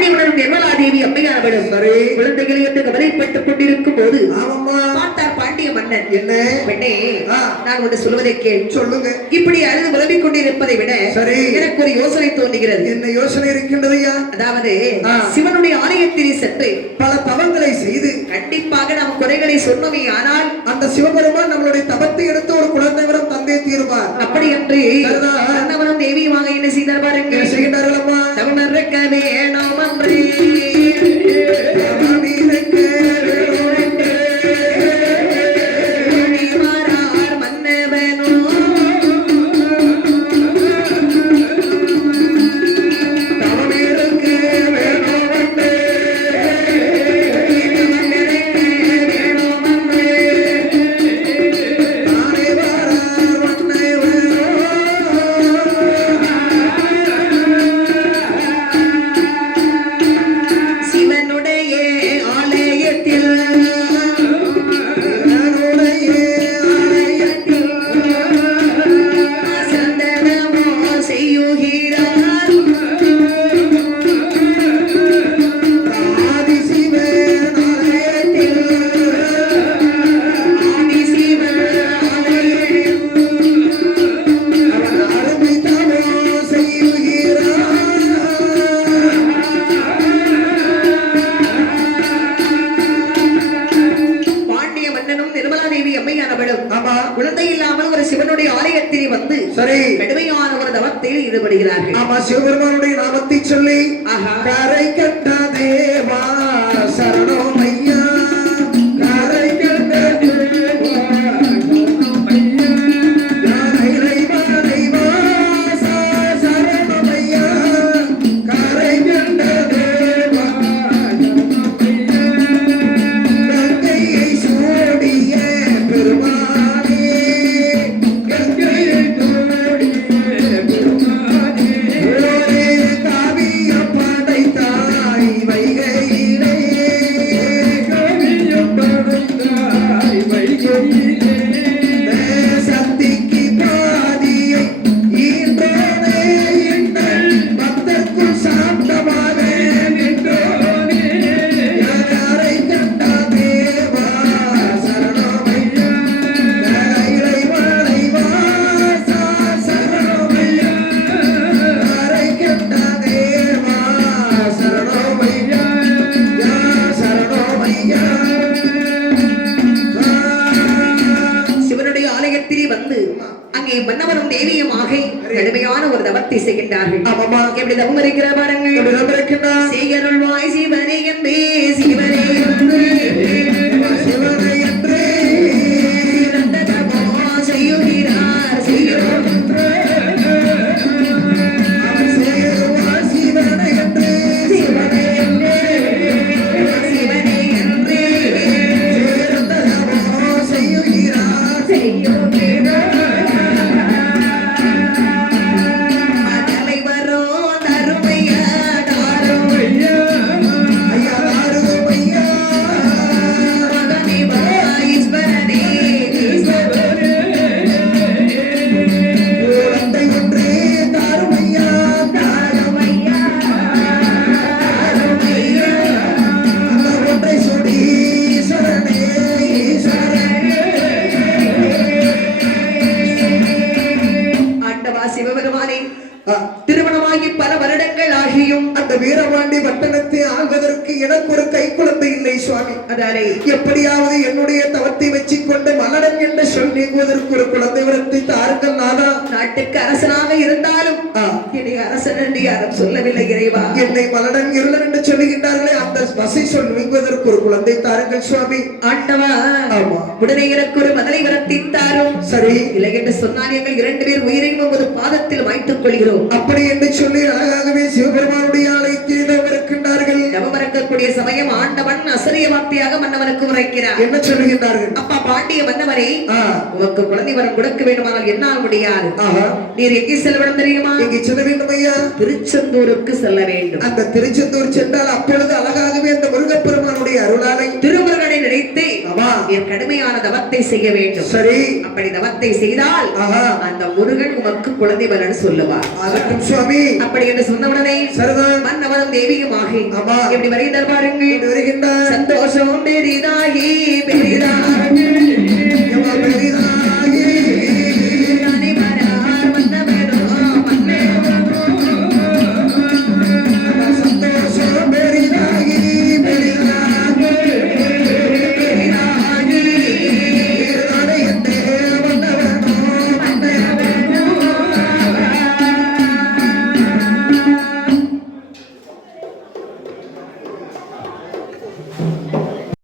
பாண்டியவனும் நிர்மலாதேவி அம்மையானவளும் சரி. குழந்தைகளை என்று கவலைப்பட்டுக் கொண்டிருக்கும் போது பார்த்தார் பாண்டிய மன்னன். என்ன? பெண்ணே. நான் ஒன்று சொல்வதை கேள். சொல்லுங்க. இப்படி அழுது புலம்பிக் கொண்டிருப்பதை விட சரி. எனக்கு ஒரு யோசனை தோன்றுகிறது. என்ன யோசனை இருக்கின்றதையா அதாவது. சிவனுடைய ஆலயத்திலே சென்று பல தவங்களை செய்து கண்டிப்பாக நாம் குறைகளை சொன்னோமே ஆனால் அந்த சிவபெருமான் நம்மளுடைய தபத்தை எடுத்து ஒரு குழந்தை வரம் தந்தை தீர்வார். அப்படி என்று. கண்ணவனும் தேவியுமாக என்ன செய்தார் பாருங்க என்ன செய்கின்றார்கள் அம்மா தமிழர்க்க வேணும். அம்மையானவளும் ஆமா குழந்தை இல்லாமல் ஒரு சிவனுடைய ஆலயத்தில் வந்து சரி கடுமையான ஒரு தவத்தில் ஈடுபடுகிறார்கள் ஆமா சிவபெருமானுடைய நாமத்தை சொல்லி. கரை கட்ட தவத்தை செய்கின்றார்கள் ஆமாம்மா. எப்படி தவம் இருக்கிற பாருங்கள் செய்யருள்வாய் சிவனே என்பே. சிவனை வீரபாண்டி பட்டணத்தை ஆள்வதற்கு எனக்கு ஒரு கை குழந்தை இல்லை சுவாமி. அதாரே எப்படியாவது என்னுடைய தவத்தை வச்சுக்கொண்டு மலடன் என்று சொல் நீங்குவதற்கு ஒரு குழந்தை வரத்தை தாருங்கள் நாதா. நாட்டுக்கு அரசனாக இருந்தாலும் என்னை அரசன் என்று யாரும் சொல்லவில்லை இறைவா. என்னை மலடன் இருளன் என்று சொல்லுகின்றார்களே அந்த வசை சொல் நீங்குவதற்கு ஒரு குழந்தை தாருங்கள் சுவாமி. ஆண்டவா. ஆமா. உடனே எனக்கு ஒரு மதலை வரத்தை தாரும். சரி. இல்லை என்று சொன்னால் எங்கள் இரண்டு பேர் உயிரையும் உமது பாதத்தில் வைத்துக் கொள்கிறோம். அப்படி என்று சொல்லி அழகாகவே சிவபெருமானுடைய ஆலயத்தில் இருக்கின்றார்கள் தவம் இருக்கக்கூடிய சமயம் ஆண்டவன் அசரிய வார்த்தையாக மன்னவனுக்கு உரைக்கிறார். என்ன சொல்லுகின்றார்கள்? அப்பா பாண்டிய மன்னவரே ஆ, உமக்கு குழந்தை வரம் கொடுக்க வேண்டுமானால் என்னால் முடியாது. நீர் எங்கே செல்ல வேண்டும் தெரியுமா? இங்கே செல்ல வேண்டும் ஐயா? திருச்செந்தூருக்கு செல்ல வேண்டும். அந்த திருச்செந்தூர் சென்றால் அப்பொழுது அழகாகவே அந்த முருகப்பெருமானுடைய அருளாலை திருமுருகனை நீர் கடுமையான தவத்தை செய்ய வேண்டும். சரி. அப்படி தவத்தை செய்தால். அந்த முருகன் உமக்கு குழந்தை பலன் சொல்லுவார் அப்படி என்று சொன்னவுடனே சரிதான். மன்னவனும் தேவியுமாகி ஆமா. எப்படி வருகின்றார் பாருங்க